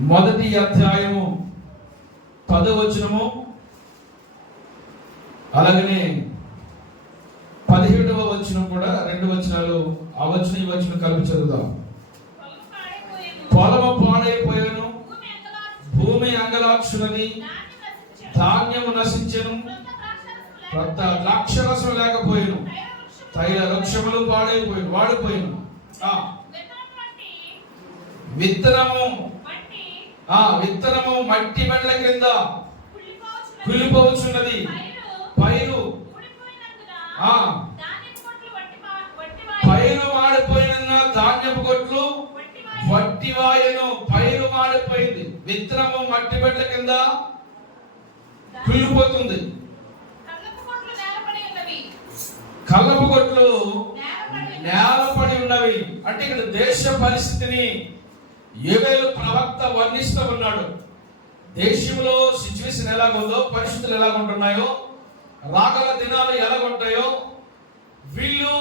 మొదటి అధ్యాయము 10వ వచనము, అలాగనే 17వ వచనం కూడా, 2 వచనాలు ఆ వచనం ఈ వచనం కలిపి చదువుదాం. పొలము పాడైపోయాను, భూమి అంగలార్చున్నది, ధాన్యము నశించెను, కొత్త ద్రాక్షరసం లేకపోయాను, తైల వృక్షములు పాడైపోయాను, వాడిపోయాను. విత్తనము మట్టి మెడల క్రింద కుళ్ళిపోవచ్చున్నది, పైరు మాడిపోయిన ధాన్యపు కొట్లు వట్టివాయను. పైరు మాడిపోయింది, విత్తనము మట్టి మెడల కింద కుళ్ళిపోతుంది, కల్లపు కొట్లు నేలపడి ఉన్నవి. అంటే ఇక్కడ దేశ పరిస్థితిని యోవేలు ప్రవక్త వర్ణిస్తూ ఉన్నాడు. దేశంలో సిచ్యువేషన్ ఎలాగుందో, పరిస్థితులు ఎలాగుంటున్నాయో, రాగల దినాలు ఎలాగుంటాయో, వీళ్ళు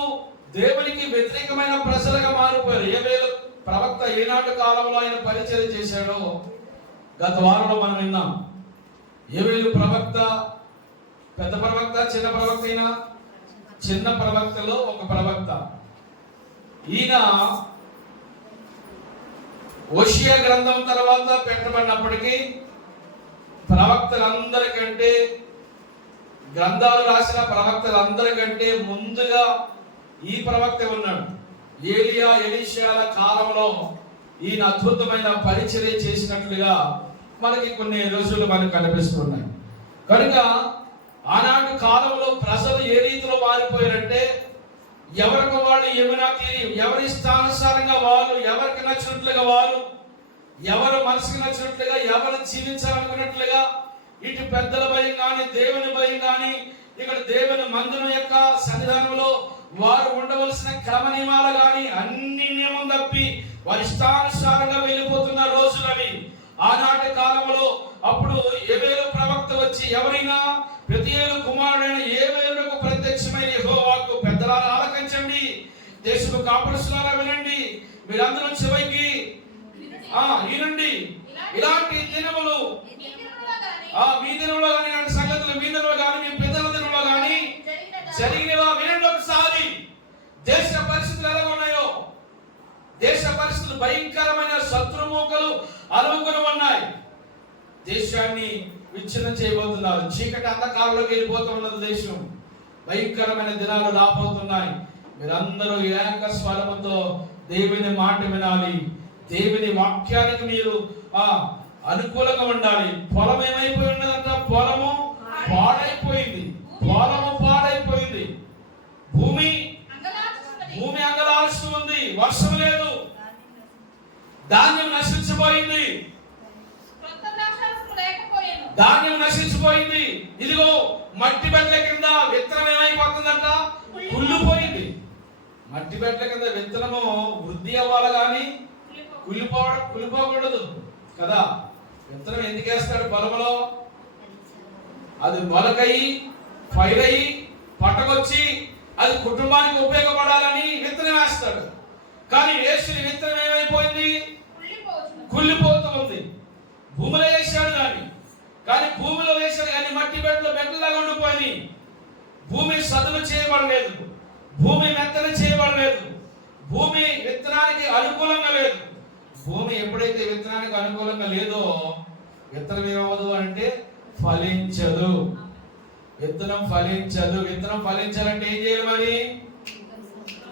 దేవునికి వ్యతిరేకమైన ప్రజలుగా మారిపోయారు. యోవేలు ప్రవక్త ఏనాటి కాలంలో ఆయన పరిచయం చేశాడో గత వారంలో మనం విన్నాం. యోవేలు ప్రవక్త పెద్ద ప్రవక్త, చిన్న ప్రవక్త. అయినా చిన్న ప్రవక్తలో ఒక ప్రవక్త. ఈయన హోషేయ గ్రంథం తర్వాత పెట్టబడినప్పటికీ ప్రవక్తలందరికంటే, గ్రంథాలు రాసిన ప్రవక్తలందరికంటే ముందుగా ఈ ప్రవక్త ఉన్నాడు. ఏలియా ఎలీషాల కాలంలో ఈయన అద్భుతమైన పరిచర్య చేసినట్లుగా మనకి కొన్ని రోజులు మనకు కనిపిస్తున్నాయి. కనుక ఆనాటి కాలంలో ప్రజలు ఏ రీతిలో మారిపోయారంటే, ఎవరికి వాళ్ళు ఏమైనా తీరి, ఎవరి ఇష్టానుసారంగా వాళ్ళు, ఎవరికి నచ్చినట్లుగా వాళ్ళు, ఎవరు మనసుకు నచ్చినట్లుగా, ఎవరు జీవించాలనుకున్నట్లుగా, ఇటు పెద్దల భయం కానీ, దేవుని భయం కానీ, ఇక్కడ దేవుని మందిరం యొక్క సన్నిధానంలో వారు ఉండవలసిన క్రమ నియమాలు కానీ అన్ని నియమం తప్పి వారి ఇష్టానుసారంగా వెళ్ళిపోతున్న రోజులవి ఆనాటి కాలంలో. అప్పుడు యోవేలు ప్రవక్త వచ్చి, ఎవరైనా పెతుయేలు కుమారుడైన యోవేలుకు ప్రత్యక్షమైన యెహోవాకు, పెద్దలారా ఆలకించండి, దేశపు కాపురస్తులారా వినండి, మీరందరూ చెవికి వినండి, ఇలాంటి దినములు మీ దినంలో కానీ, ఇలాంటి సంగతులు మీ దినంలో కానీ, మీ పెద్దల దినంలో కానీ జరిగినవా వినండి ఒకసారి. దేశ పరిస్థితులు ఎలా ఉన్నాయో, దేశ పరిస్థితులు భయంకరమైన శత్రుమూకలు అలుముకుని ఉన్నాయి. దేశాన్ని విచ్ఛిన్నం చేయబోతున్నారు. చీకటి అంధకారంలోకి వెళ్ళిపోతూ ఉన్నది దేశం. భయంకరమైన దినాలు రాబోతున్నాయి. మీరందరూ ఏక స్వరముతో దేవుని మాట వినాలి. దేవుని వాక్యానికి మీరు అనుకూలంగా ఉండాలి. పొలం ఏమైపోయి ఉన్నదంట? పొలము పాడైపోయింది. పొలము పాడైపోయింది. భూమి అంగలారుస్తూ ఉంది. వర్షం లేదు. ధాన్యం నశించిపోయింది. ధాన్యం నశించిపోయింది. ఇదిగో మట్టి బెడ్ల కింద విత్తనం ఏమైపోతుందంట? కుళ్ళిపోయింది. మట్టి బెడ్ల కింద విత్తనము వృద్ధి అవ్వాలి కానీ కుళ్ళిపోకూడదు కదా. విత్తనం ఎందుకు వేస్తాడు పొలంలో? అది మొలకయి, పైరయి, పట్టకొచ్చి అది కుటుంబానికి ఉపయోగపడాలని విత్తనం వేస్తాడు. కానీ వేసిన విత్తనం ఏమైపోయింది? కుళ్ళిపోతూ ఉంది. భూమిలో వేసాడు కానీ భూమిలో వేసాడు కానీ మట్టి బెడ్డలాగా ఉండిపోయి, భూమి సదును చేయబడలేదు, భూమి మెత్తన చేయబడలేదు, భూమి విత్తనానికి అనుకూలంగా లేదు. భూమి ఎప్పుడైతే విత్తనానికి అనుకూలంగా లేదో విత్తనం ఏమవ్వదు అంటే ఫలించదు. విత్తనం ఫలించదు. విత్తనం ఫలించాలంటే ఏం చేయాలి మరి?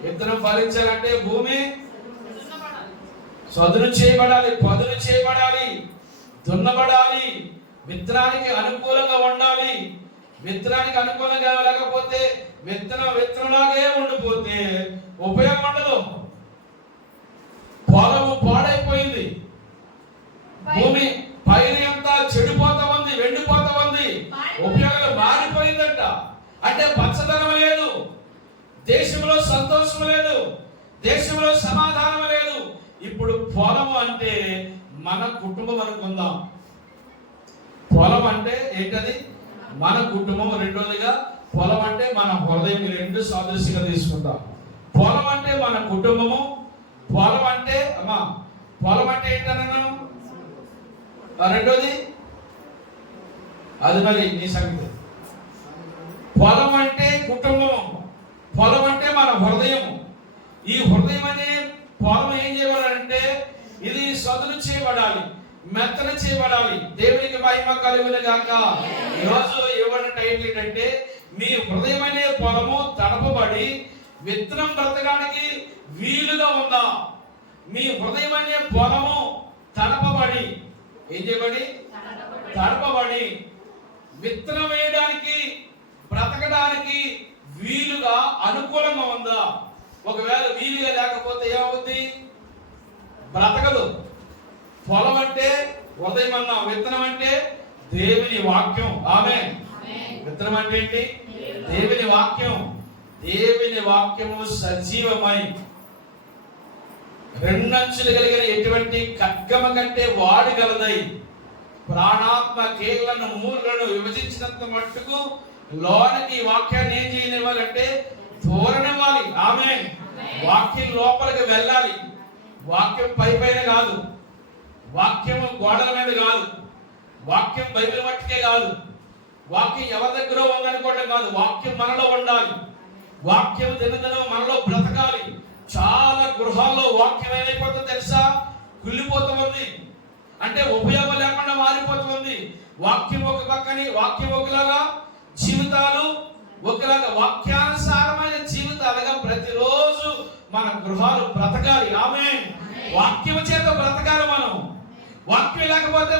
విత్తనం ఫలించాలంటే భూమి సదును చేయబడాలి, పదును చేయబడాలి, దున్నబడాలి, విత్తనానికి అనుకూలంగా ఉండాలి. విత్తనానికి అనుకూలంగా లేకపోతే విత్తనంలాగే ఉండిపోతే ఉపయోగం ఉండదు. పొలము పాడైపోయింది. భూమి పైరు అంతా చెడిపోతా ఉంది, వెండిపోతా ఉంది, ఉపయోగాలు మారిపోయిందంట. అంటే పచ్చదనం లేదు, దేశంలో సంతోషం లేదు, దేశంలో సమాధానం లేదు. ఇప్పుడు పొలము అంటే మన కుటుంబం అనుకుందాం. పొలం అంటే ఏంటది? మన కుటుంబం. రెండోదిగా పొలం అంటే మన హృదయం. రెండు సాదృశ్యంగా తీసుకుంటాం. పొలం అంటే మన కుటుంబము. పొలం అంటే ఏంటన్నాను? రెండోది అది మరి నీ సంగతి. పొలం అంటే కుటుంబం, పొలం అంటే మన హృదయం. ఈ హృదయం అనే పొలం ఏం చేయబడాలంటే ఇది సదును చేయబడాలి, మెత్తన చేయబడాలి. దేవునికి మహిమ కలుగును గాక. ఈరోజు ఇవ్వడం టైం ఏంటంటే మీ హృదయం అనే పొలము తడపబడి విత్తనం బ్రతకడానికి వీలుగా ఉందా? మీ హృదయం అనే పొలము తడపబడి ఏం చేయబడి తడపబడి విత్తనం వేయడానికి బ్రతకడానికి వీలుగా అనుకూలంగా ఉందా? ఒకవేళ వీలుగా లేకపోతే ఏమవుద్ది? బ్రతకదు. పొలం అంటే హృదయం అన్న, విత్తనం అంటే దేవుని వాక్యం. ఆమేన్. విత్తనం అంటే ఏంటి? దేవుని వాక్యం. దేవుని వాక్యము సజీవమై రెండంచులు కలిగిన ఎటువంటి ఖడ్గమ కంటే వాడగలదై ప్రాణాత్మ కేకలను మూలను విభజించినంత మట్టుకు లోనికి వాక్యాన్ని ఏం చేయనివ్వాలంటే తోరనివ్వాలి. ఆమేన్. వాక్యం లోపలికి వెళ్ళాలి. వాక్యం పై పైన కాదు, వాక్యం గోడల మీద కాదు, వాక్యం బైబిల్ మట్టుకే కాదు, వాక్యం ఎవరి దగ్గర ఉందనుకోవడం కాదు, వాక్యం మనలో ఉండాలి. వాక్యం దినదినం మనలో బ్రతకాలి. చాలా గృహాల్లో వాక్యం ఏమైపోతుంది తెలుసా? కుళ్ళిపోతుంది. అంటే ఉపయోగం లేకుండా మారిపోతుంది. వాక్యం ఒక పక్కని, వాక్యం ఒకలాగా, జీవితాలు ఒకలాగా, వాక్యానుసారమైన జీవితాలుగా ప్రతిరోజు మన గృహాలు బ్రతకాలి. ఆమేన్. వాక్యం చేత బ్రతకాలి మనం. వాక్యం లేకపోతే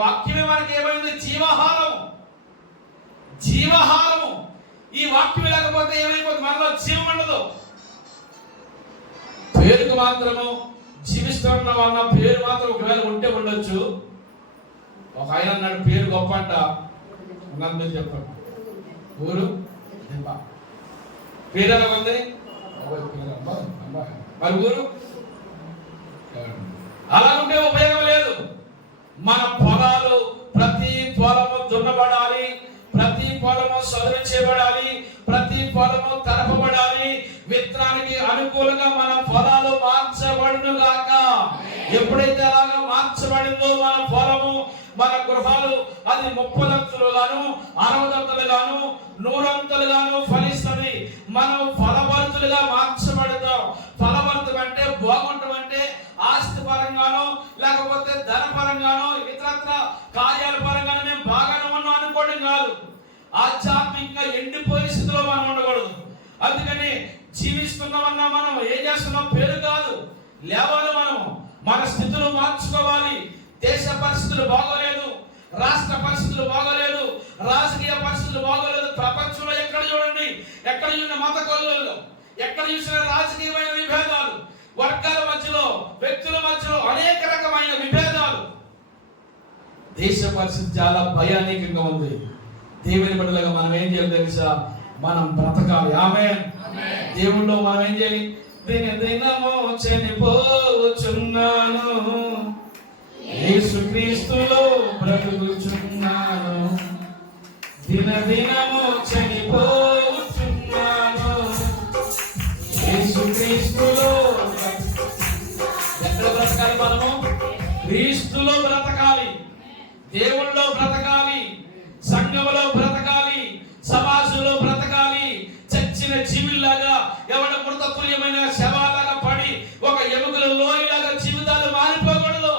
వాక్యమే మనకి ఏమైంది? జీవాహారం. జీవాహారము. ఈ వాక్యం లేకపోతే ఏమైపోతుంది? మనలో జీవం ఉండదు. పేరుకు మాత్రము జీవిస్తున్న వాళ్ళ పేరు మాత్రం ఒకవేళ ఉంటే ఉండొచ్చు. ఒక ఆయన అన్నాడు పేరు గొప్ప అంట. మీరు చెప్పండి. ఊరు పేరు ఎలా ఉంది? మరి ఊరు అలా ఉంటే ఉపయోగం లేదు. మన పొలాలు, ప్రతి పొలము దున్నబడాలి, ప్రతి పొలము సదును చేయబడాలి, ప్రతి పొలము తరపబడాలి. విత్తనానికి అనుకూలంగా మన పొలాలు మార్చబడును గాక. ఎప్పుడైతే అలాగా మార్చబడిందో మన పొలము, మన గృహాలు అది 30 గాను 60 గాను 100 గాను ఫలిస్తుంది. మనం ఫలభరితులుగా మార్చబడతాం. ఫలభరితం అంటే బాగుంటాం అంటే ఆస్తి పరంగానో లేకపోతే ధన పరంగానో ఇతరత్ర కార్యాల పరంగానో మేము బాగానే ఉన్నాం అనుకోవడం కాదు. ఆధ్యాత్మికంగా ఎండిపోయే స్థితిలో మనం ఉండకూడదు. అందుకని జీవిస్తున్నామన్నా మనం ఏం చేస్తున్నాం? పేరు కాదు, లేవాలి. మనం మన స్థితులు మార్చుకోవాలి. దేశ పరిస్థితులు బాగోలేదు, రాష్ట్ర పరిస్థితులు బాగోలేదు, రాజకీయ పరిస్థితులు బాగోలేదు. ప్రపంచంలో ఎక్కడ చూడండి, ఎక్కడ చూసిన మత కొల్లు, ఎక్కడ చూసిన రాజకీయమైన విభేదాలు, వర్గాల మధ్యలో, వ్యక్తుల మధ్యలో అనేక రకమైన విభేదాలు. దేశ పరిస్థితి చాలా భయానకంగా ఉంది. దేవుని బిడ్డలుగా మనం ఏం చేయాలి తెలుసా? మనం బ్రతకాలి. ఆమేన్. దేవుళ్ళో మనం ఏం చేయాలి? దినదినము చనిపోచున్నాను, యేసుక్రీస్తులో బ్రతుకుచున్నాను. దినదినము చనిపోచున్నాను, యేసుక్రీస్తులో. ఎక్కడ బ్రతకాలి మనము? క్రీస్తులో బ్రతకాలి, దేవుళ్ళో బ్రతకాలి, సంఘములో బ్రతకాలి, సమాజంలో బ్రతకాలి. చచ్చిన జీవుల్లాగా, ఎవడ మృతతుల్యమైన శవాలాగా పడి ఒక ఎముకల లోయలాగా జీవితాలు మారిపోకూడదు.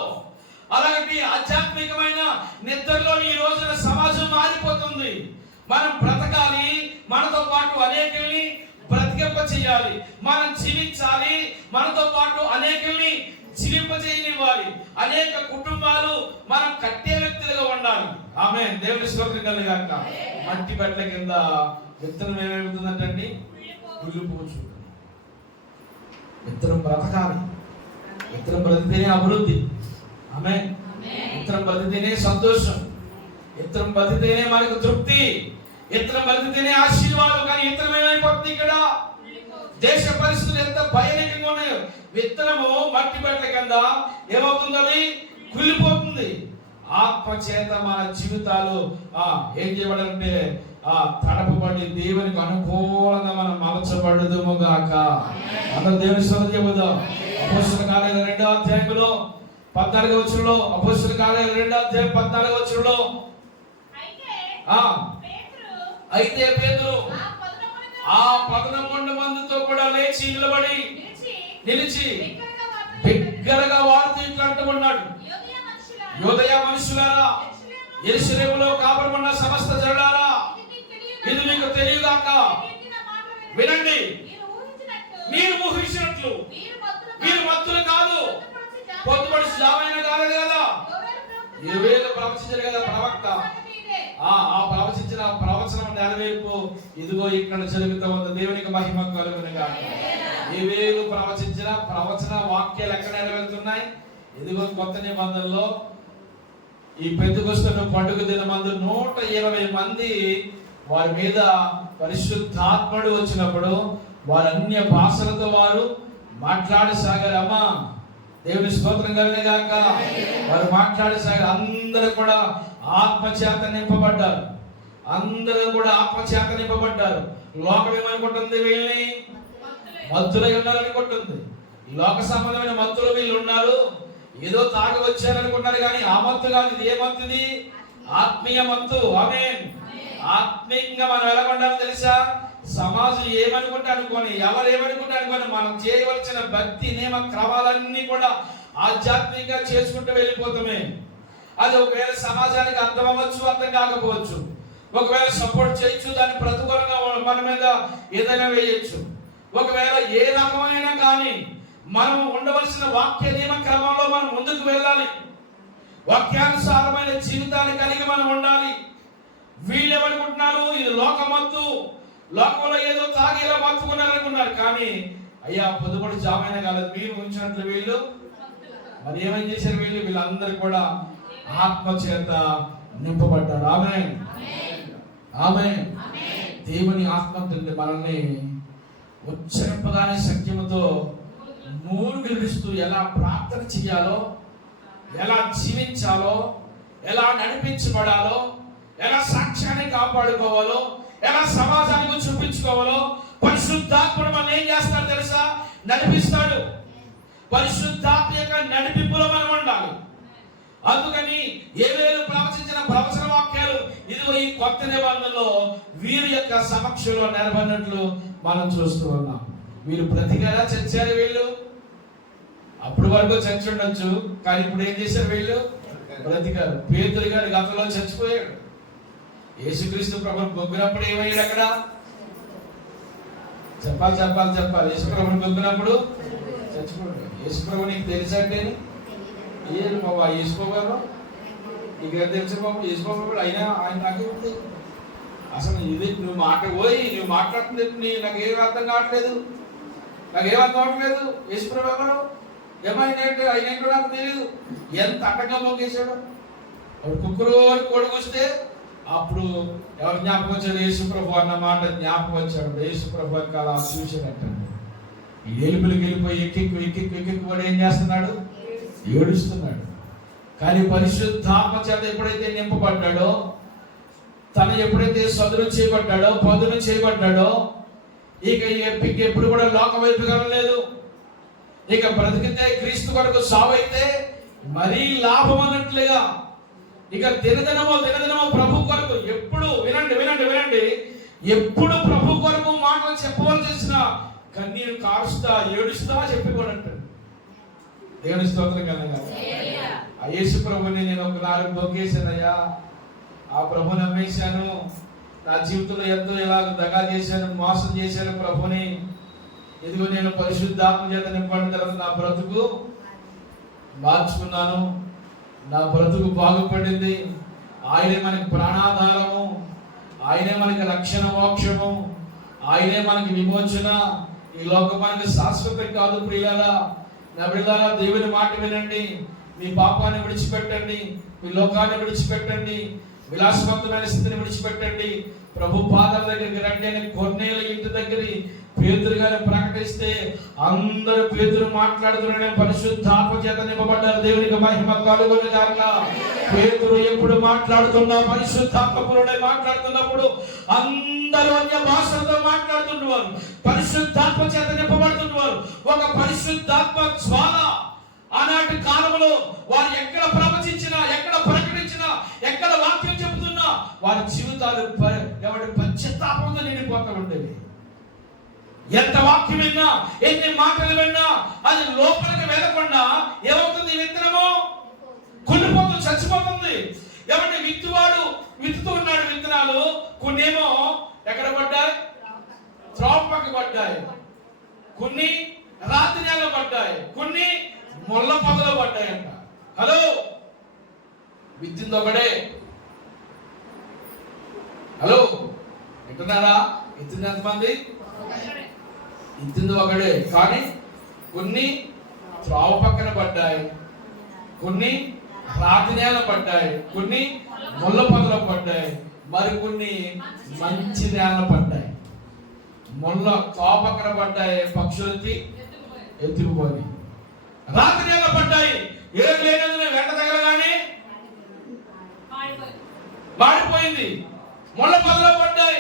అలాంటి ఆధ్యాత్మికమైన నిద్రలోని ఈ రోజున సమాజం మారిపోతుంది. మనం బ్రతకాలి, మనతో పాటు అనేకుల్ని బ్రతికింప చేయాలి. మనం జీవించాలి, మనతో పాటు అనేకుల్ని జీవింపజేయనివ్వాలి. అనేక కుటుంబాలు మనం కట్టే వ్యక్తులుగా ఉండాలి. ఆమేన్. దేవుని స్తోత్రం కలుగాక. మట్టి బట్టల కింద విత్తనం ఏమవుతుందంటండి? కుళ్ళిపోవచ్చు. విత్తనం బ్రతకాలి. విత్తనం బ్రతితేనే అభివృద్ధి. ఆమేన్. విత్తనం బ్రతితేనే సంతోషం, విత్తనం బ్రతితేనే మనకు తృప్తి, విత్తనం బ్రతితేనే ఆశీర్వాదం. కానీ విత్తనం ఏమైపోతుంది? ఇక్కడ దేశ పరిస్థితులు ఎంత భయానకంగా ఉన్నాయో. విత్తనము మట్టి బట్టల కింద ఏమవుతుంది? అది కుళ్ళిపోతుంది. ఆత్మ చేత మన జీవితాలు ఏం చేయబడాలంటే తడపబడి దేవునికి అనుకూలంగా మనం మలచబడదుము గాక. అందరూ దేవుని స్తోత్రం చెబుదాం. అపోస్తలుల కార్యాలు 2వ అధ్యాయంలో 14వ వచనంలో, అపోస్తలుల కార్యాలు 2వ అధ్యాయం 14వ వచనంలో, అయితే పేతురు ఆ 11 మందితో కూడా లేచి నిలిచి బిగ్గరగా వాడుతూ ఇట్లా అంటున్నాడు, యోదయ మనుషులారా, యెరూషలేములో కాపురమున్న సమస్త జనులారా, ఇది మీకు తెలియదాక వినండి. మీరు ఊహించినట్లు మీరు మత్తులు కాదు, పొద్దుపడి జామైన కాలేదు కదా. 2000 ప్రవచించారు కదా ప్రవక్త. ఆ ప్రవచించిన ప్రవచనం నెరవేర్పు ఇదిగో ఇక్కడ జరుగుతూ ఉంది. దేవునికి మహిమ కలుగును గాక. 2000 ప్రవచించిన ప్రవచన వాక్యాలు ఎక్కడ నెరవేరుతున్నాయి? ఇదిగో కొత్త నిబంధనలో ఈ పెంతెకొస్తు పండుగ దినమందు 120 మంది వారి మీద పరిశుద్ధాత్ముడు వచ్చినప్పుడు వారు అన్య భాషలతో వారు మాట్లాడసాగారు. అమ్మా దేవుని స్తోత్రం కలుగును గాక. వారు మాట్లాడసాగారు. అందరూ కూడా ఆత్మచేత నింపబడ్డారు. అందరూ కూడా ఆత్మచేత నింపబడ్డారు. లోకం ఏమనుకుంటుంది? వీళ్ళని మత్తులై ఉండాలనుకుంటుంది. లోక సంబంధమైన మత్తులు వీళ్ళు ఉన్నారు, ఏదో తాగి వచ్చారనుకున్నారు. కానీ ఆ మత్తు కాదు. ఇది ఏ మత్తుది? ఆత్మీయ మత్తు. ఆమేన్. ఆత్మీయంగా మనం ఎలా ఉండాలో తెలుసా? సమాజం ఏమనుకుంటే అనుకోని, ఎవరు ఏమనుకుంటే అనుకోని, మనం చేయవలసిన భక్తి నియమ క్రమాలన్నీ కూడా ఆధ్యాత్మికంగా చేసుకుంటూ వెళ్ళిపోతామే. అది ఒకవేళ సమాజానికి అర్థం అవ్వచ్చు, అర్థం కాకపోవచ్చు. ఒకవేళ సపోర్ట్ చేయొచ్చు, దాన్ని ప్రతికూలంగా మన మీద ఏదైనా వేయచ్చు. ఒకవేళ ఏ రకమైన కానీ మనం ఉండవలసిన వాక్య నియమ క్రమంలో మనం ముందుకు వెళ్ళాలి. వాక్యానుసారమైన జీవితాన్ని కలిగి మనం ఉండాలి. వీళ్ళు ఏమనుకుంటున్నారు? ఇది లోకమత్తు, లోకంలో ఏదో తాగి ఇలా మత్తుకున్నారనుకున్నారు. కానీ అయ్యా పొద్దుపడి జామైన కాలేదు. మీరు ఉంచినట్లు వీళ్ళు మరి ఏమని చేశారు? వీళ్ళందరూ కూడా ఆత్మ చేత నింపబడ్డారు. ఆమేన్, ఆమేన్. దేవుని ఆత్మ మనల్ని ఉచ్చరింపగానే సత్యముతో నూరుస్తూ ఎలా ప్రార్థన చేయాలో, ఎలా జీవించాలో, ఎలా నడిపించబడాలో, ఎలా సాక్ష్యాన్ని కాపాడుకోవాలో, ఎలా సమాజానికి చూపించుకోవాలో పరిశుద్ధాత్ముడు మనం ఏం చేస్తాడు తెలుసా? నడిపిస్తాడు. పరిశుద్ధాత్మ యొక్క నడిపింపులో మనం ఉండాలి. అందుకని 7000 ప్రవచించిన ప్రవచన వాక్యాలు ఇదిగో ఈ కొత్త నిబంధనలో వీరి యొక్క సమక్షంలో నెరవేరినట్లు మనం చూస్తూ ఉన్నాం. వీరు బ్రతికేలా చచ్చారు. వీళ్ళు అప్పుడు వరకు చచ్చి ఉండొచ్చు, కానీ ఇప్పుడు ఏం చేశారు? వీళ్ళు బ్రతికారు. పేతురు గారు గతంలో చచ్చిపోయాడు. యేసుక్రీస్తు ప్రభువు బొగ్గినప్పుడు ఏమయ్యాడు? అక్కడ చెప్పాలి. యేసు ప్రభువుని బొగ్గినప్పుడు చచ్చిపోయాడు. యేసు ప్రభు నీకు తెలుసంటే ఏం బాబు యేసు ప్రభు గారు నీకు తెలుసు బాబు. యేసు ప్రభు కూడా అయినా ఆయన నాకే ఉంది. అసలు ఇది నువ్వు మాట్లాడుతుంది నాకేం అర్థం కావట్లేదు. యేసు ప్రభు ఎవరు? ఏమైనా ఆయన ఏంటో నాకు తెలియదు. ఎంత అట్టగా మోగేశాడు. కుక్కరు కొడుకొస్తే అప్పుడు ఎవరు జ్ఞాపకం వచ్చాడు? యేసు ప్రభు అన్న మాట జ్ఞాపకం వచ్చాడు. యేసు ప్రభు అలా చూసాడట. ఈ ఎలుపులకి వెళ్ళిపోయి ఎక్కి కూడా ఏం చేస్తున్నాడు? ఏడుస్తున్నాడు. కానీ పరిశుద్ధాత్మ చేత ఎప్పుడైతే నింపబడ్డాడో, తను ఎప్పుడైతే పదును చేయబడ్డాడో ఇక ఎప్పుడు కూడా లోక వైపు కనలేదు. ఇక బ్రతికితే క్రీస్తు కొరకు, సావు అయితే మరీ లాభం అన్నట్లుగా ఇక దినదినమో ప్రభు కొరకు ఎప్పుడు వినండి ఎప్పుడు ప్రభు కొరకు మాటలు చెప్పవలసి వచ్చిన కన్నీరు కారుస్తా ఏడుస్తా చెప్పిపోనంటాడు. దేవుని స్తోత్రం కలగా. ఆ యేసు ప్రభుని నేను ఒకనాడు బొగ్గేశానయ్యా. ఆ ప్రభుని నమ్మేశాను. నా జీవితంలో ఎంతో ఎలా దగా చేశాను, మోసం చేశాను ప్రభుని. ఇదిగో నేను పరిశుద్ధాత్మ చేత నింపడిన తర్వాత నా బ్రతుకు మార్చుకున్నాను. నా బ్రతుకు బాగుపడింది. ఆయనే మనకి ప్రాణాధారము, ఆయనే మనకి రక్షణ మోక్షము, ఆయనే మనకి విమోచన. ఈ లోకం మనకి శాశ్వతం కాదు. ప్రియులారా, నా బిడ్డలారా, దేవుని మాట వినండి. మీ పాపాన్ని విడిచిపెట్టండి, మీ లోకాన్ని విడిచిపెట్టండి, విలాసవంతమైన స్థితిని విడిచిపెట్టండి. ప్రభు పాదాల దగ్గరికి రండి అని కొర్నేలు ఇంటి దగ్గర పేతురు గారు ప్రకటిస్తే అందరూ పేతురు మాట్లాడుతున్నాడు. పరిశుద్ధాత్మ చేత నింపబడ్డారు. దేవునికి మహిమ కలుగును గాక. పేతురు ఎప్పుడు మాట్లాడుతున్నా పరిశుద్ధాత్మపురుడై మాట్లాడుతున్నప్పుడు అందరూ అన్య భాషలతో మాట్లాడుతున్నవారు, పరిశుద్ధాత్మ చేత నింపబడుతున్నవారు. ఒక పరిశుద్ధాత్మ జ్వాల ఆనాటి కాలంలో వారు ఎక్కడ ప్రవచించినా, ఎక్కడ ప్రకటించినా, ఎక్కడ వాక్యం చెబుతున్నా వారి జీవితాలు ఎవరి పశ్చాత్తాపంతో నిండిపోతూ ఉండేవి. ఎంత వాక్యం విన్నా, ఎన్ని మాటలు విన్నా అది లోపలికి వెళ్ళకుండా ఏమవుతుంది? విత్తనము కుళ్ళిపోతుంది, చచ్చిపోతుంది. ఎవరి విత్తువాడు విత్తుతూ ఉన్నాడు విత్తనాలు. కొన్ని ఏమో ఎక్కడ పడ్డాయి? త్రోవ పక్క పడ్డాయి. కొన్ని రాతి నేల పడ్డాయి. కొన్ని ముళ్ళ పొదలో పడ్డాయంట. హలో, విత్తింది ఒకడే. హలో, వింటున్నారా? విత్తింది ఎంతమంది? విత్తింది ఒకడే. కానీ కొన్ని త్రోవ పక్కన పడ్డాయి, కొన్ని రాతి నేల పడ్డాయి, కొన్ని ముళ్ళ పొదలో పడ్డాయి, మరికొన్ని మంచి నేల పడ్డాయి. ముళ్ళ త్రోవ పక్కన పడ్డాయి, పక్షులకి ఎత్తుకుపోయి. రాత్రి నేల పడ్డాయి, ఏం లేనందున వెంట తగలగానే మాడిపోయింది. ముళ్ళ పొదలో పడ్డాయి,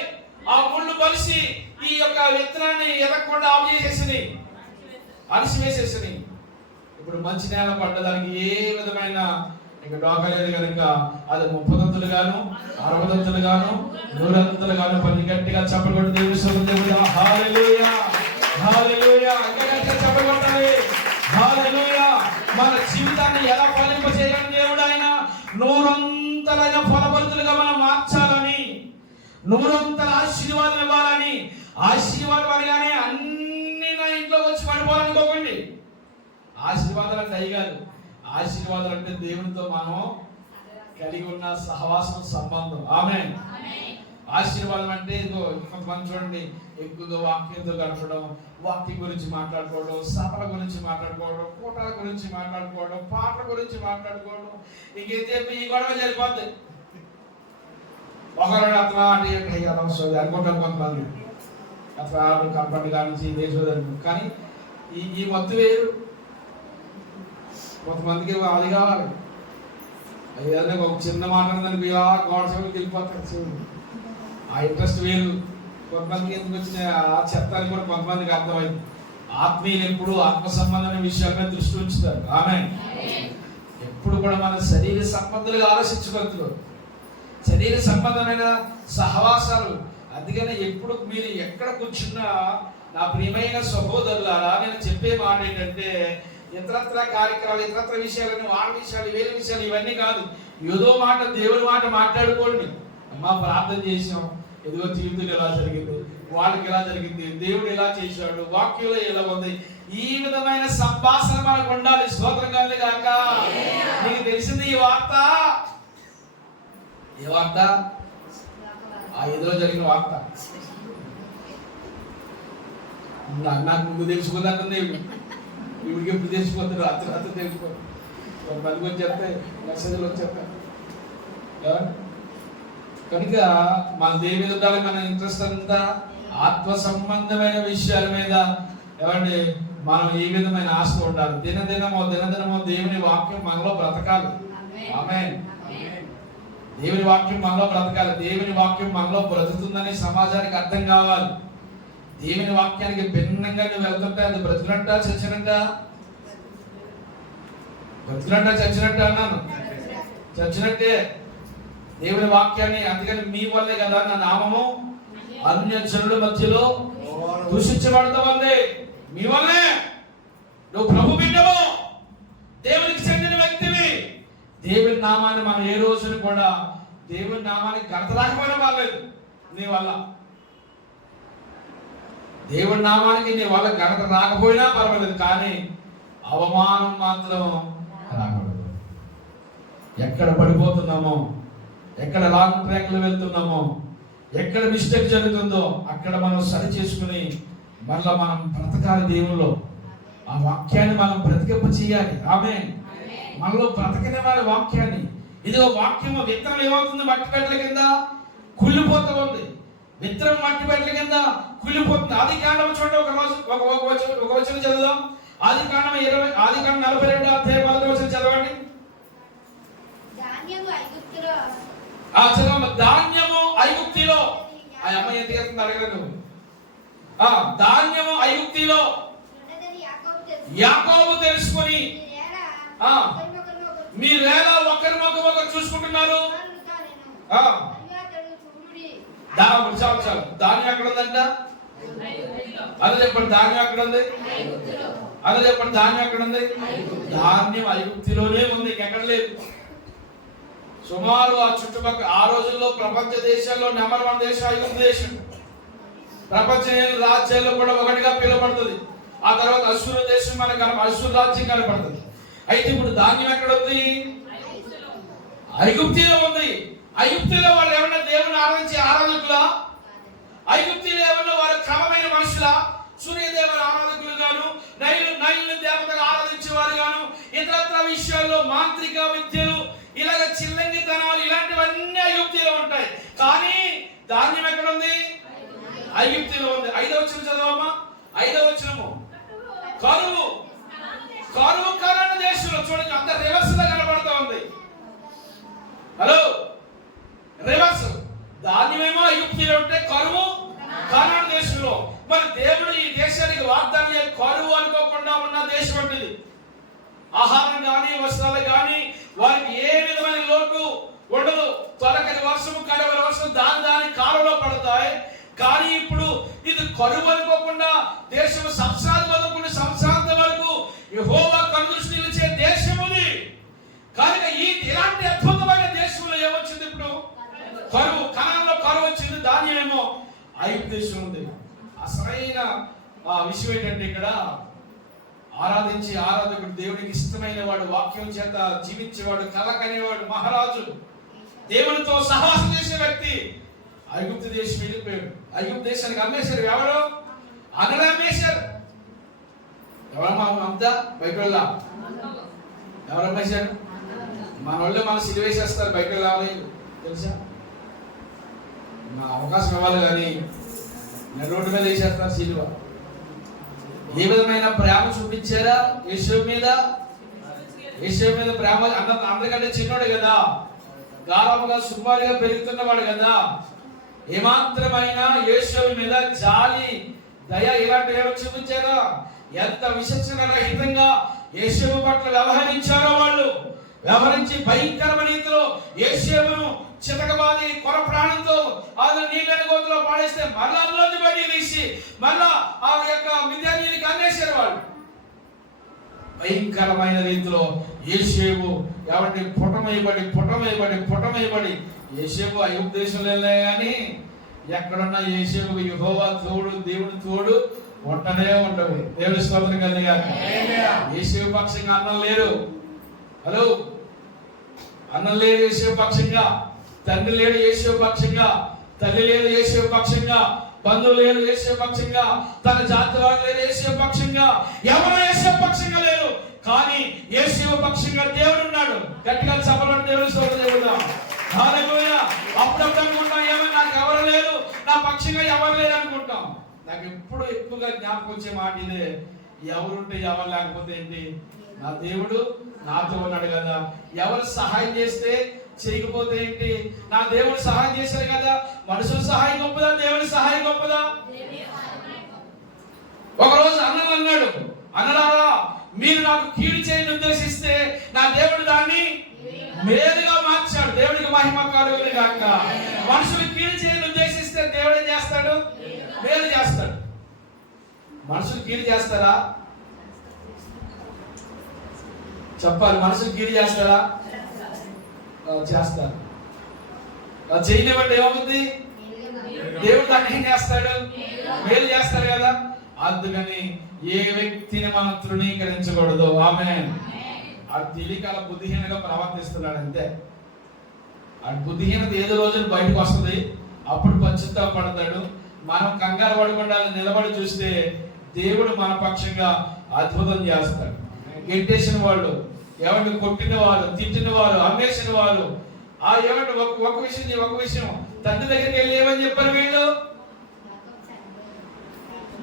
ఆ ముళ్ళు కలిసి ఈ యొక్క విత్తనాన్ని ఎదగకుండా ఆపు చేసేసినాయి, అలసివేసేసినాయి. ఇప్పుడు మంచి నేల పడ్డదానికి ఏ విధమైన ఇంకా డోకా లేదు కనుక అది 30 గాను 60 గాను 100 గాను పని గట్టిగా చెప్పబడి దేవుని స్తోత్రం. హల్లెలూయా, హల్లెలూయా. ఇంకా చెప్పబడాలి. హల్లెలూయా. మన జీవితాన్ని ఎలా ఫలింపజేయాలని దేవుడు ఆయన 100 ఫలభరితులుగా మనం మార్చాలని, 100 ఆశీర్వాదాలు ఇవ్వాలని. ఆశీర్వాదం అనగానే అన్ని నా ఇంట్లో వచ్చి పడిపోవాలనుకోకండి. ఆశీర్వాదాలు అంటే అయ్యారు. ఆశీర్వాదాలు అంటే దేవునితో మనం కలిగి ఉన్న సహవాసం, సంబంధం. ఆమేన్. ఆశీర్వాదం అంటే కొంతమంది చూడండి, ఎక్కువగా వాక్యంతో గడపడం, వాక్యం గురించి మాట్లాడుకోవడం, సభల గురించి మాట్లాడుకోవడం, కూటాల గురించి మాట్లాడుకోవడం, పాటల గురించి మాట్లాడుకోవడం, ఇంకేం ఈ గొడవ జరిగిపోద్ది. ఒకరు అట్లా అంటే అనుకుంటారు కొంతమంది, అట్లా కంపెనీ కానించి దేశం. కానీ ఈ మత్తు వేరు. కొంతమందికి అది కావాలి, ఏదైనా ఒక చిన్న మాట దానికి ఇలా గోడ సభకి వెళ్ళిపోతారు. ఆ ఇంట్రెస్ట్ వేరు. కొంతమందికి ఎందుకు వచ్చిన ఆ చెత్త అని కూడా కొంతమందికి అర్థమైంది. ఆత్మీయులు ఎప్పుడు ఆత్మ సంబంధమైన విషయాల మీద దృష్టి ఉంచుతారు. ఆమేన్. ఎప్పుడు కూడా మన శరీర సంబంధాలుగా ఆలోచించగలుగుతారు, శరీర సంబంధమైన సహవాసాలు. అందుకనే ఎప్పుడు మీరు ఎక్కడ కూర్చున్నా నా ప్రియమైన సహోదరులారా, నేను చెప్పే మాట ఏంటంటే, ఇతరత్ర కార్యక్రమాలు, ఇతరత్ర విషయాలను, వాళ్ళ విషయాలు, వేరే విషయాలు ఇవన్నీ కాదు. ఏదో మాట, దేవుని మాట మాట్లాడుకోండి. అమ్మా ప్రార్థన చేసాం, ఎదుగో జీవితంలో ఎలా జరిగింది, వాళ్ళకి ఎలా జరిగింది, దేవుడు ఎలా చేశాడు, వాక్యంలో ఎలా ఉంది, ఈ విధమైన సంభాషణ మనకు ఉండాలి. స్తోత్రం కలుగును గాక. నీకు తెలిసింది ఈ వార్త. ఏ వార్త? ఆ ఎదులో జరిగిన వార్త. నాకు ముందు తెలుసుకుందంటుంది, ఇవిడికి ఎప్పుడు తెలిసిపోతారు, రాత్రి తెలిసిపోతారు. కొంతమందికి వచ్చేస్తాయి, మెసేజ్లు వచ్చేస్తాయి. కనుక మన దేని మీద ఉండాలి? మన ఇంట్రెస్ట్ అంతా ఆత్మ సంబంధమైన విషయాల మీద. ఏమండి, మనం ఏ విధమైన ఆశ ఉండాలి? దినదినమో దేవుని వాక్యం మనలో బ్రతకాలి. ఆమేన్. దేవుని వాక్యం మనలో బ్రతకాలి. దేవుని వాక్యం మనలో బ్రతుకుతుందని సమాజానికి అర్థం కావాలి. దేవుని వాక్యానికి భిన్నంగా నువ్వు వెళ్తుంటే అది బ్రతుకునంట చచ్చినట్ట? బ్రతుకునంట చచ్చినట్ట అన్నాను. చచ్చినట్టే దేవుని వాక్యాన్ని. అందుకని మీ వల్లే కదా నా నామము అన్య జనుల మధ్యలో దూషించబడుతుంది. మీ వల్లే. నువ్వు ప్రభు బిడ్డవు, దేవునికి చెందిన వ్యక్తివి. దేవుని నామాన్ని మనం ఏ రోజున కూడా దేవుని నామానికి ఘనత రాకపోయినా పర్లేదు. నీ వల్ల దేవుని నామానికి నీ వల్ల ఘనత రాకపోయినా పర్వాలేదు, కానీ అవమానం మాత్రం రాకూడదు. ఎక్కడ పడిపోతున్నామో, ఎక్కడ లాంగ్ ట్రాక్లు వెళ్తున్నామో, ఎక్కడ మిస్టేక్ జరుగుతుందో అక్కడ మనం సరి చేసుకుని మళ్ళీ మనం బ్రతకాలి. దేవుల్లో ఆ వాక్యాన్ని మనం బ్రతికింప చేయాలి. ఆమేన్. మనలో బ్రతకని వారి వాక్యాన్ని. ఇది వాక్యము. విత్తనం ఏమవుతుంది? మట్టి పెట్టల కింద కుళ్ళిపోతూ ఉంది. విత్తనం మట్టి పెట్టల కింద కుళ్ళిపోతుంది. ఆది కాండం చూడండి, ఒక వచనం చదువుదాం. ఆది కాండం 42 అధ్యాయం 1వ వచనం చదవండి. ధాన్యము ఐగుప్తిలో. ఆ అమ్మాయి ఎంత చేస్తుంది అడగలేదు. ధాన్యము ఐగుప్తిలో యాకోబు తెలుసుకొని మీరేలా ఒకరి ముఖం ఒకరు చూసుకుంటున్నారు? చాలు ధాన్యం ఎక్కడ ఉందంట? అదే చెప్పండి, ధాన్యం ఎక్కడ ఉంది? అదే చెప్పండి, ధాన్యం ఎక్కడ ఉంది? ధాన్యం ఐగుప్తులోనే ఉంది, ఎక్కడ లేదు. సుమారు ఆ చుట్టుపక్కల ఆ రోజుల్లో ప్రపంచ దేశాల్లో నెంబర్ 1 దేశం ఐగుప్తు దేశం. ప్రపంచ రాజ్యాల్లో కూడా ఒకటిగా పిలువబడుతుంది. ఆ తర్వాత అశ్షూరు దేశం మనకు అశ్షూరు రాజ్యం కనపడుతుంది. అయితే ఇప్పుడు ధాన్యం ఎక్కడ ఉంది? ఐగుప్తులో ఉంది. ఐగుప్తులో వాళ్ళు ఏమన్నా దేవుని ఆరాధించే ఆరాధకులా? ఐగుప్తులో ఏమన్నా వారు క్రమమైన మనుషులా? సూర్యదేవుని ఆరాధకులు గాను, నైలు దేవతలు ఆరాధించేవారు గాను, ఇతరత్ర విషయాల్లో మాంత్రిక విద్యలు, ఇలాగ చిల్లంగితనాలు, ఇలాంటివన్నీ ఐగుప్తులో ఉంటాయి. కానీ ధాన్యం ఎక్కడ ఉంది? ఐగుప్తులో ఉంది. 5వ వచనం చదవమ్మా. 5వ వచనము. కరువు కనాను దేశంలో. చూడండి, అంత రివర్స్ గా కనబడతా ఉంది. Hello, reverse. ధాన్యమేమో ఐగుప్తులో ఉంటే కరువు కనాను దేశంలో. మరి దేవుడు ఈ దేశానికి వాగ్దానం చేసి కరువు అనుకోకుండా ఉన్న దేశం ఉంటుంది. ఆహారం కానీ వస్త్రాలు కానీ వారికి ఏ విధమైన లోటు ఉండదు. త్వరకరి వర్షము కడవరి వర్షం దాని కాలంలో పడతాయి. కానీ ఇప్పుడు ఇది కరువు అనుకోకుండా దేశము సంవత్సరాలు మొదలుకుని సంవత్సరాంతం వరకు యెహోవా కనుదృష్టి నిలిచే దేశం ఉంది. కనుక ఇలాంటి అద్భుతమైన దేశంలో ఏమొచ్చింది? ఇప్పుడు కరువు. కనాన్లో కరువు వచ్చింది, ధాన్యమేమో ఐగుప్తు దేశం ఉంది. అసలైన విషయం ఏంటంటే, ఇక్కడ ఆరాధించే ఆరాధకుడు, దేవుడికి ఇష్టమైన వాడు, వాక్యం చేత జీవించేవాడు, కళ కనేవాడు, మహారాజు, దేవునితో సహవాసం చేసే వ్యక్తి ఐగుప్తు దేశం వెళ్ళిపోయాడు. ఐగుప్తు దేశానికి అమ్మేశారు. ఎవరు? అన్నలు అమ్మేశారు. ఎవరమ్మా అంతా? బయట ఎవరు అమ్మేశారు? మన వాళ్ళు మన సిలివేసేస్తారు. బయట రావాలి తెలుసా? నా అవకాశం ఇవ్వాలి కానీ నేను రోడ్డు మీద వేసేస్తారు సిలువ. ఏ విధమైన ప్రేమ చూపించారా యేసు మీద? యేసు మీద ప్రేమ. అందరికంటే చిన్నోడు కదా, గారముగా సుమారుగా పెరుగుతున్నవాడు కదా. ఏమాత్రమైన యేసు మీద జాలి, దయ ఇలాంటి ఏమైనా చూపించారా? ఎంత విచక్షణ రహితంగా యేసు పట్ల వ్యవహరించారో వాళ్ళు. వ్యవహరించి భయంకరమైన రీతిలో యేసును చితకబాది కొర ప్రాణంతో నీళ్ళని గోతులో పాడేస్తే మళ్ళా అందులోంచి బయట తీసి మళ్ళా ఆ యొక్క మిద్యానీయునికి అమ్మేశారు వాళ్ళు. భయంకరమైన రీతిలో యేసేపు ఎవరిని పుటమేయబడి యేసేపు ఐగుప్తు దేశంలో కానీ ఎక్కడున్నా యేసేపు యెహోవా తోడు, దేవుని తోడు ఉంటనే ఉంటది. దేవుని స్తోత్రం కలిగాక. యేసేపు పక్షంగా అన్నం లేరు. హలో, అన్నం లేడు యేసేపు పక్షంగా, తండ్రి లేడు యేసేపు పక్షంగా, తల్లి లేదు యేసేపు పక్షంగా, బంధువులు లేరు యేసేపు పక్షంగా, తన జాతి వారు లేరు యేసేపు పక్షంగా, ఎవరు యేసేపు పక్షంగా లేరు. కానీ యేసేపు పక్షంగా దేవుడు ఉన్నాడు. గట్టిగా సభలో దేవుని స్తోత్రం చెబుదాం. హల్లెలూయా. అప్పుడప్పుడు అనుకుంటాం, ఏమో నాకు ఎవరు లేరు, నా పక్షంగా ఎవరు లేరు అనుకుంటాం. నాకు ఎప్పుడు ఎక్కువగా జ్ఞాపకం వచ్చే మాట ఇదే, ఎవరుంటే ఎవరు లేకపోతే ఏంటి, నా దేవుడు నాతో ఉన్నాడు కదా. ఎవరు సహాయం చేస్తే చేయకపోతే ఏంటి, నా దేవుడు సహాయం చేశారు కదా. మనుషుల సహాయం గొప్పదా, దేవుని సహాయం గొప్పదా? ఒకరోజు అన్నలు అన్నాడు, అన్నలారా మీరు నాకు కీడు చేయని ఉద్దేశిస్తే నా దేవుడు దాన్ని మేలుగా మార్చాడు. దేవుడికి మహిమ కలుగును గాక. మనుషులు కీడు చేయని ఉద్దేశిస్తే దేవుడు ఏం చేస్తాడు? మేలు చేస్తాడు. మనుషులు కీడు చేస్తారా? చెప్పాలి. మనుషులు కీడు చేస్తారా? చేస్తారు. చేయనివ్వండి ఏమవుతుంది? దేవుడు దాన్ని ఏం చేస్తాడు? మేలు చేస్తాడు కదా. అందుకని ఏ వ్యక్తిని మనం తృణీకరించకూడదు. ఆమేన్. ఆ తెలియకల బుద్ధిహీనంగా ప్రవర్తిస్తున్నాడు అంతే. ఆ బుద్ధిహీనత ఏదో రోజు బయటకు వస్తుంది, అప్పుడు పశ్చాత్తాపడతాడు. మనం కంగారు పడకుండా నిలబడి చూస్తే దేవుడు మన పక్షంగా అద్భుతం చేస్తాడు. గెట్టేసిన వాళ్ళు, ఎవరిని కొట్టిన వారు, తిట్టిన వారు, అమ్మేసిన వారు, ఏమంటే ఒక విషయం తండ్రి దగ్గరికి వెళ్ళి ఏమని చెప్పారు వీళ్ళు?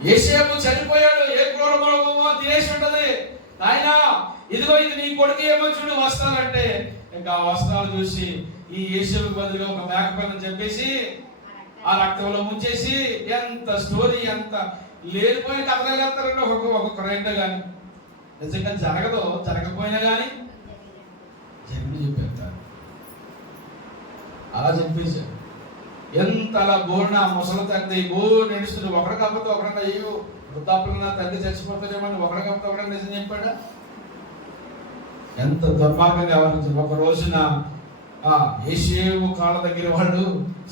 యేసేపు చనిపోయాడు, ఏ క్రూరమృగమో తినేసి ఉంటది, నాయన ఇదిగో ఇది నీ కొడుకు ఏమో చూడు వస్త్రాలంటే, ఇంకా ఆ వస్త్రాలు చూసి ఈ యేసేపు బదులుగా ఒక మేకపోతని చెప్పేసి ఆ రక్తంలో ముంచేసి, ఎంత స్టోరీ, ఎంత లేనిపోయిన కథలు వెళ్తారండి ఒక్కొక్క రైట్. కానీ నిజంగా జరగదు, జరగకపోయినా కానీ జరిగి చెప్పేస్తారు. అలా చెప్పేశారు. ఎంత అలా బోర్న ముసలి తండ్రి నడుస్తుంది. ఒకరి కాకపోతే ఒకరిని అయ్యో వృద్ధాపులు నా తండ్రి చచ్చిపోతాడేమని ఒకరి కాకపోతే ఒకరికి నిజం చెప్పాడా? ఎంత దుర్మార్గంగా వ్యవహరించారు. ఒక రోజున యేషేవు కాళ్ళ దగ్గర వాళ్ళు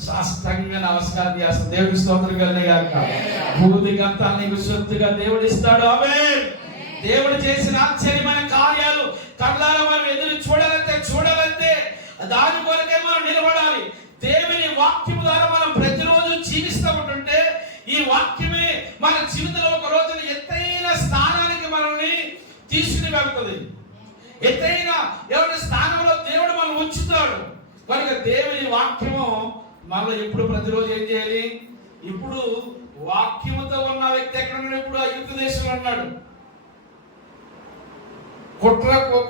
సాష్టంగా నమస్కారం చేస్తారు. దేవుడి స్తోత్రం కలిగాక భూదిగంతా నీకు సొత్తుగా దేవుడు ఇస్తాడు. ఆమేన్. దేవుడు చేసిన ఆశ్చర్యమైన కార్యాలు కళ్ళారా మనం ఎదురు చూడాలంటే దాని కొరకే మనం నిలబడాలి. దేవుని వాక్యం ద్వారా మనం ప్రతిరోజు జీవిస్తూ ఉంటుంటే ఈ వాక్యమే మన జీవితంలో ఒక రోజున ఎత్తైన స్థానానికి మనల్ని తీసుకుని వెళ్తుంది. ఎత్తైన ఎవరి స్థానంలో దేవుడు మనం ఉంచుతాడు. కనుక దేవుని వాక్యము మనలో ఎప్పుడు ప్రతిరోజు ఏం చేయాలి? ఇప్పుడు వాక్యముతో ఉన్న వ్యక్తి ఎక్కడ ఉన్నాడు? ఇప్పుడు ఐగుప్తు దేశంలో ఉన్నాడు.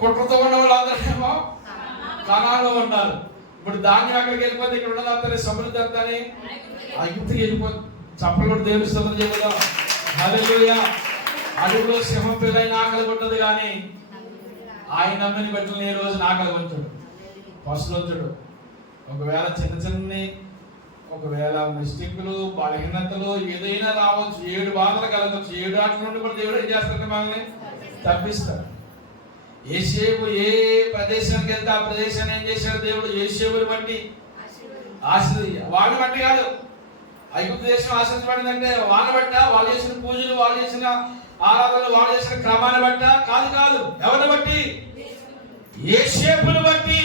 కుట్రతో ఉన్న వాళ్ళందరేమో కనాలో ఉన్నారు. ఇప్పుడు ధాన్యం అక్కడికి వెళ్ళిపోతే ఇక్కడ ఉన్నదంతా సమృద్ధి అంతానే ఐగుప్తుకి వెళ్ళిపోతుంది. చప్పలు కూడా దేవుని స్తోత్రం చెబుదాం. హల్లెలూయా. అడుగులో సింహం పిల్లైన ఆకలి కొట్టదు కానీ ఆయన నమ్మని బట్టలు ఏ రోజు ఆకలి కొంటాడు, పసులు ఉంచాడు. ఒకవేళ ఒకవేళ మిస్టేక్లు బలహీనతలు ఏదైనా రావచ్చు, 7 బాధలు కలగవచ్చు. 7 ఆటల నుండి కూడా దేవుడు ఏం చేస్తాడు? మనల్ని తప్పిస్తాడు. యేషేపు ఏ ప్రదేశానికి వెళ్తే ఆ ప్రదేశాన్ని ఏం చేశాడు దేవుడు? యేషేపుని బట్టి వాళ్ళని బట్టి కాదు. ఐగుప్తు దేశం ఆశ్రయించబడిందంటే వాళ్ళని బట్ట, వాళ్ళు చేసిన పూజలు, వాళ్ళు చేసిన ఆరాధనలు, వాళ్ళు చేసిన క్రమాన్ని బట్ట కాదు. ఎవరిని బట్టి? యేషేపుని బట్టి.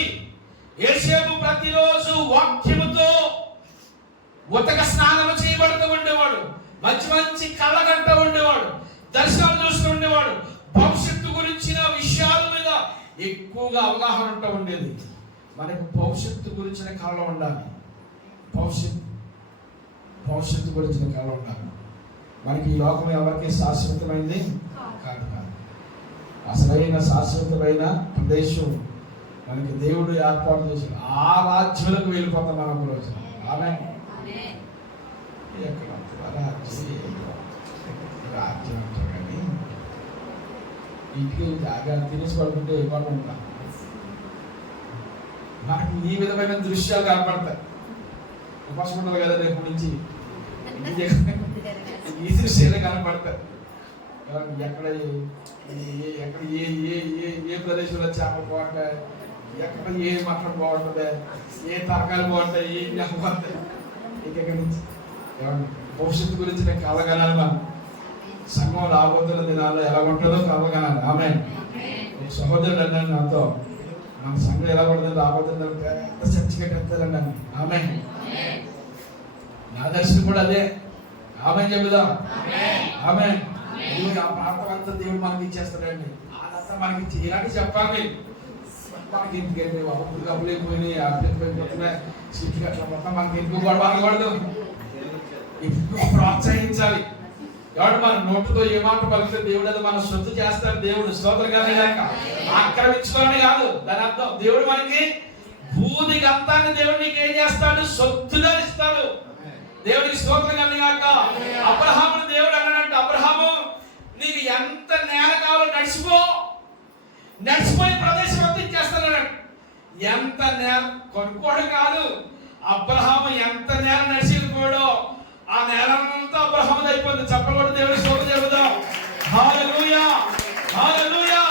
యేషేపు ప్రతిరోజు వాక్యముతో ఉతక స్నానం చేయబడుతూ ఉండేవాడు. మంచి కళ్ళగంట ఉండేవాడు. దర్శనాలు చూస్తూ ఉండేవాడు. భవిష్యత్తు గురించిన విషయాల మీద ఎక్కువగా అవగాహన ఉంటూ ఉండేది. మనకు భవిష్యత్తు గురించిన కళ ఉండాలి. భవిష్యత్తు గురించిన కళ ఉండాలి. మనకి ఈ లోకం ఎవరికి శాశ్వతమైంది కాదు. అసలైన శాశ్వతమైన ప్రదేశం మనకి దేవుడు ఏర్పాటు చేశాడు. ఆ రాజ్యాలకు వెళ్ళిపోతాం మనం ఒక రోజు. ఆమె ఎక్కడ రాజ్యం అంటారు కానీ ఇంటికి జాగా తినేసి పడుకుంటే ఏ పాటు ఉంటాం. మనకి ఈ విధమైన దృశ్యాలు కనపడతాయి. ఉపాసం ఉండదు కదా రేపు నుంచి ఈ దృశ్యాలు కనపడతాయి. ఎక్కడ ఏ ప్రదేశంలో చేపలు బాగుంటాయి, ఎక్కడ ఏ మటన్ బాగుంటుంది, ఏ తరకాయలు బాగుంటాయి, ఏ బాగుంటాయి. ఇంకెక్కడి నుంచి భవిష్యత్తు గురించి నేను కలగనాలి. మనం సంఘం రాబోతున్న దినాల్లో ఎలా ఉంటుందో కలగనాలి. ఆమె సహోదరుడు అన్నాను నాతో, మన సంఘం ఎలా ఉంటుంది రాబోతుంది పెద్ద చర్చ కట్టేస్తారన్నాను. ఆమె నా దర్శనం కూడా అదే. ఆమె చెబుదాం. ఆమె ఆ ప్రాంతం అంతా దేవుడు మనకి ఇచ్చేస్తాడండి. అదంతా మనకి ఇలాంటి చెప్పాలి. మనకి ఎందుకంటే అప్పుడు కప్పులు అయిపోయినాయి, అప్పుడైపోతున్నాయి, సీట్లు అట్లా మొత్తం మనకి ఎందుకు గొడవకూడదు, ఎక్కువ ప్రోత్సహించాలి. ఎవడు మన నోటుతో ఏ మాట పలికితే దేవుడు అది మన సొత్తు చేస్తాడు. దేవుడు స్తోత్రంగానే లేక ఆక్రమించుకోవాలని కాదు దాని అర్థం. దేవుడు మనకి భూమికి అంతాన్ని దేవుడు నీకు ఏం చేస్తాడు? సొత్తుగా ఇస్తాడు. దేవుడికి స్తోత్రంగానే కాక అబ్రహాముని దేవుడు అన్నాడంటే, అబ్రహాము నీకు ఎంత నేల కావాలో నడిచిపోయే ప్రదేశం అంతా ఇచ్చేస్తాడు. ఎంత నేల కొనుక్కోవడం కాదు, అబ్రహాము ఎంత నేల నడిచిపోయాడో ఆ నేలంతా అబ్రహాము అయిపోయింది. చెప్పకూడదు. దేవుడి స్తోత్రం చెబుదాం. హల్లెలూయా, హల్లెలూయా,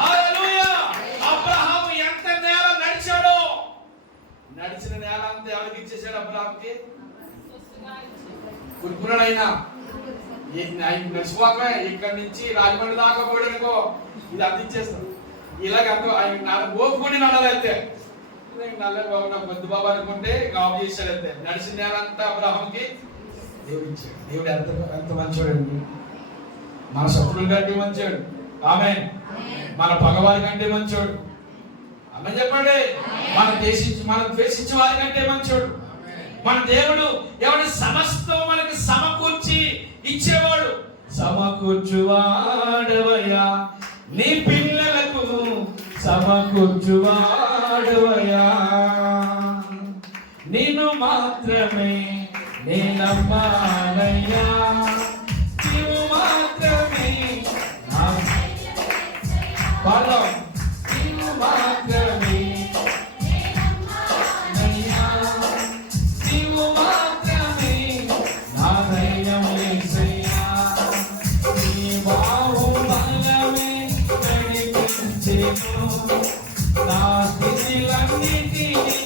హల్లెలూయా. అబ్రహాము ఎంత నేల నడిచాడో, నడిచిన నేల అంతా ఎవరికి ఇచ్చేసాడు? అబ్రహాముకి. కురుకున్నాడు ఆయన. నడిచిపోతామే ఇక్కడి నుంచి రాజమండ్రి దాకా పోయాడనుకో, ఇది అందించేస్తాడు. ఇలాగ ఆయన ఓపుకొని నడాలైతే నల్ల బాబు నాకు బొద్దు బాబు అనుకుంటే గాబు చేశాడు. అయితే నడిచిన నేలంతా అబ్రహాముకి దేవుడు ఇచ్చాడు. దేవుడు ఎంత మంచోడండి. మన శత్రువుల కంటే మంచోడు. ఆమె మన పగవారి కంటే మంచోడు. అమ్మ చెప్పండి. మన ద్వేషించే వారి కంటే మంచోడు. మన దేవుడు ఎవరి సమస్తం మనకి సమకూర్చి ఇచ్చేవాడు. సమకూర్చువాడవయ్యా నీ పిల్లలకు, సమకూర్చువాడవయ్యా నిన్ను మాత్రమే నేనమ్మానయ్యా, నీవు మాత్రమే అన్నిటిని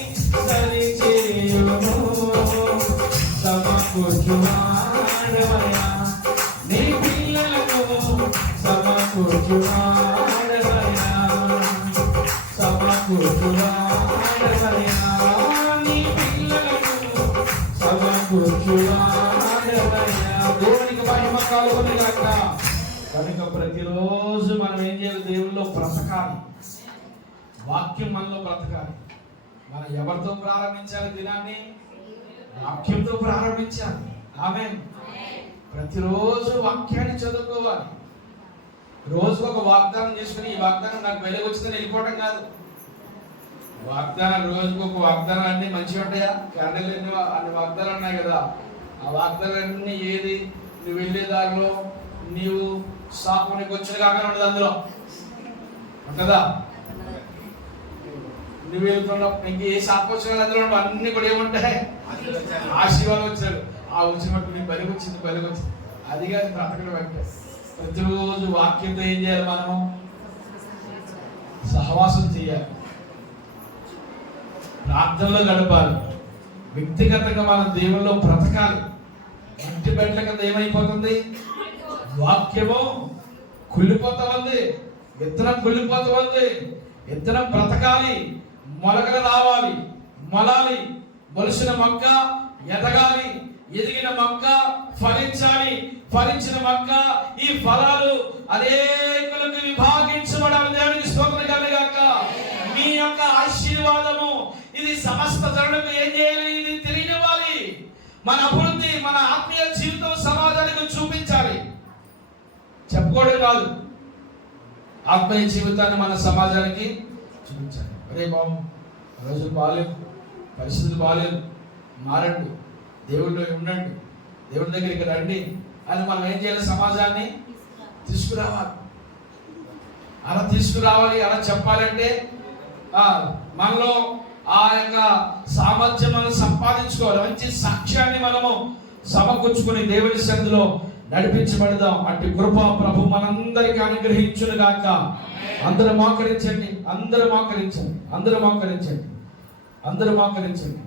సరిచేయును సమకూర్చువాడవయ్యా నీ పిల్లలకు సమకూర్చువాడవయ్యా సమకూర్చువాడవయ్యా నీ పిల్లలకు సమకూర్చువాడవయ్యా దేవునికి మహిమ కలుగును గాక. కనుక ప్రతిరోజు మనం ఏం చేయాలి? దేవుల్లో బ్రతకాలి, వాక్యం మనలో బ్రతకాలి. మనం ఎవరితో ప్రారంభించాలి? దినాన్ని వాక్యంతో ప్రారంభించాలి. ఆమేన్. ప్రతిరోజు వాక్యాన్ని చదువుకోవాలి. రోజుకు ఒక వాగ్దానం చేసుకుని ఈ వాగ్దానం నాకు వెలుగు వచ్చిందని వెళ్ళిపోవడం కాదు. వాగ్దానం రోజుకు ఒక వాగ్దానం అన్ని మంచిగా ఉంటాయా? క్యాండిల్ అన్ని వాగ్దానాలు ఉన్నాయి కదా. ఆ వాగ్దానాలన్నీ ఏది? నువ్వు వెళ్ళే దారిలో నీవు శాపానికి వచ్చిన కాక ఉండదు, అందులో ఉంటుందా? నువ్వు వెళ్తున్నా ఇంక ఏ శాపం వచ్చినా అందులో అన్ని కూడా ఏముంటాయి? ఆశీర్వాదం వచ్చాడు. ఆ వచ్చినట్టు నీకు బలి వచ్చింది, బలి వచ్చింది. అది కాదు బ్రతకడం అంటే. ప్రతిరోజు వాక్యంతో ఏం చేయాలి? మనము సహవాసం చేయాలి, ప్రార్థనలో గడపాలి, వ్యక్తిగతంగా మనం దేవుల్లో బ్రతకాలి. ఇంటి బెడ్ల కింద ఏమైపోతుంది? వాక్యము కుళ్ళిపోతా ఉంది, విత్తనం కుళ్ళిపోతా ఉంది. విత్తనం బ్రతకాలి, మొలకలు రావాలి, మొలాలి. మొలిసిన మొక్క ఎదగాలి, ఎదిగిన మొక్క ఫలించాలి, ఫలించిన మొక్క ఈ ఫలాలు అనేకులకు విభాగించబడాలి. దేవునికి స్తోత్రం కలుగుగాక. మీ యొక్క ఆశీర్వాదము ఇది సమస్త జనులకు ఏం చేయాలి? ఇది తెలియనివ్వాలి. మన అభివృద్ధి, మన ఆత్మీయ జీవితం సమాజానికి చూపించాలి. చెప్పుకోవడం కాదు, ఆత్మీయ జీవితాన్ని మన సమాజానికి చూపించాలి. అరే బాబు, రోజులు బాగాలేదు, పరిస్థితులు బాగాలేదు, మారండి, దేవుళ్ళు ఉండండి, దేవుడి దగ్గరికి రండి అని మనం ఏం చేయాలి? సమాజాన్ని తీసుకురావాలి. అలా తీసుకురావాలి, అలా చెప్పాలంటే మనలో ఆ యొక్క సామర్థ్యం మనం సంపాదించుకోవాలి. మంచి సాక్ష్యాన్ని మనము సమకూర్చుకుని దేవుని సన్నిధిలో నడిపించబడదాం. అట్టి కృప ప్రభు మనందరికీ అనుగ్రహించును గాక. అందరూ మోకరించండి, అందరూ మోకరించండి, అందరూ మోకరించండి, అందరూ మోకరించండి.